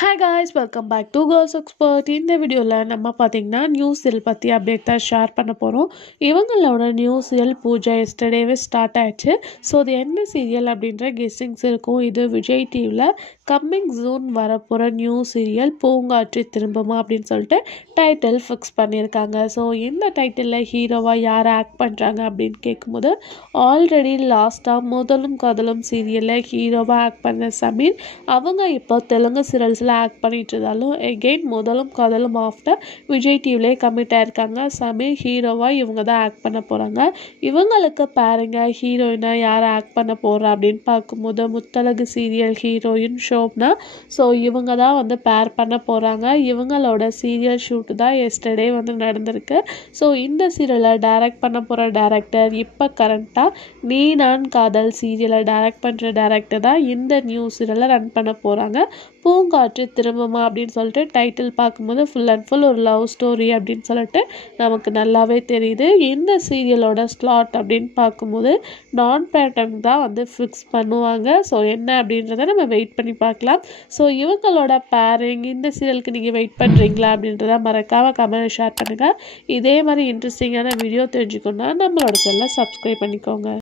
Hi guys, welcome back to Girls Expert. இந்த வீடியோவில் நம்ம பார்த்தீங்கன்னா நியூ சீரியல் பற்றி அப்டேட் தான் ஷேர் பண்ண போகிறோம். இவங்களோட நியூ சீரியல் பூஜா எஸ்டர்டேவே ஸ்டார்ட் ஆயிடுச்சு. ஸோ அது என்ன சீரியல் அப்படின்ற கெஸ்ஸிங்ஸ் இருக்கும். இது விஜய் டிவியில் கம்மிங் ஜூன் வரப்போகிற நியூ சீரியல் பூங்காற்று திரும்புமா அப்படின்னு சொல்லிட்டு டைட்டில் ஃபிக்ஸ் பண்ணியிருக்காங்க. ஸோ இந்த டைட்டிலில் ஹீரோவாக யார் ஆக்ட் பண்ணுறாங்க அப்படின்னு கேட்கும்போது ஆல்ரெடி லாஸ்ட்டாக முதலும் காதலும் சீரியலில் ஹீரோவாக ஆக்ட் பண்ண சமீர் அவங்க இப்போ தெலுங்கு சீரியல்ஸில் ஆக்ட் பண்ணிட்டு இருந்தாலும் எகெயின் முதலும் காதலும் ஆஃப்டர் விஜய் டிவிலே கமிட் ஆயிருக்காங்க. சமீர் ஹீரோவாக இவங்க தான் ஆக்ட் பண்ண போகிறாங்க. இவங்களுக்கு பாருங்க ஹீரோயினாக யார் ஆக்ட் பண்ண போகிறா அப்படின்னு பார்க்கும்போது Muthazhagu serial heroine Shobana. So இவங்க தான் வந்து பேர் பண்ண போகிறாங்க. இவங்களோட சீரியல் ஷூட்டு தான் எஸ்டர்டே வந்து நடந்திருக்கு. ஸோ இந்த சீரியலை டைரக்ட் பண்ண போகிற டைரக்டர் இப்போ கரண்ட்டாக நீ நான் காதல் சீரியலை டைரக்ட் பண்ணுற டைரக்டர் தான் இந்த நியூ சீரியலை ரன் பண்ண போகிறாங்க. பூங்காற்று திரும்புமா அப்படின்னு சொல்லிட்டு டைட்டில் பார்க்கும்போது ஃபுல் அண்ட் ஃபுல் ஒரு லவ் ஸ்டோரி அப்படின்னு சொல்லிட்டு நமக்கு நல்லாவே தெரியுது. இந்த சீரியலோட ஸ்லாட் அப்படின்னு பார்க்கும்போது நான் பேட்டன் தான் வந்து ஃபிக்ஸ் பண்ணுவாங்க. ஸோ என்ன அப்படின்றத நம்ம வெயிட் பண்ணி பார்க்கலாம். ஸோ இவங்களோட பேரிங் இந்த சீரியலுக்கு நீங்கள் வெயிட் பண்ணுறீங்களா அப்படின்றத மறக்காமல் கமெண்ட் ஷேர் பண்ணுங்கள். இதே மாதிரி இன்ட்ரெஸ்டிங்கான வீடியோ தெரிஞ்சுக்கணுன்னா நம்மளோட சேனலை சப்ஸ்கிரைப் பண்ணிக்கோங்க.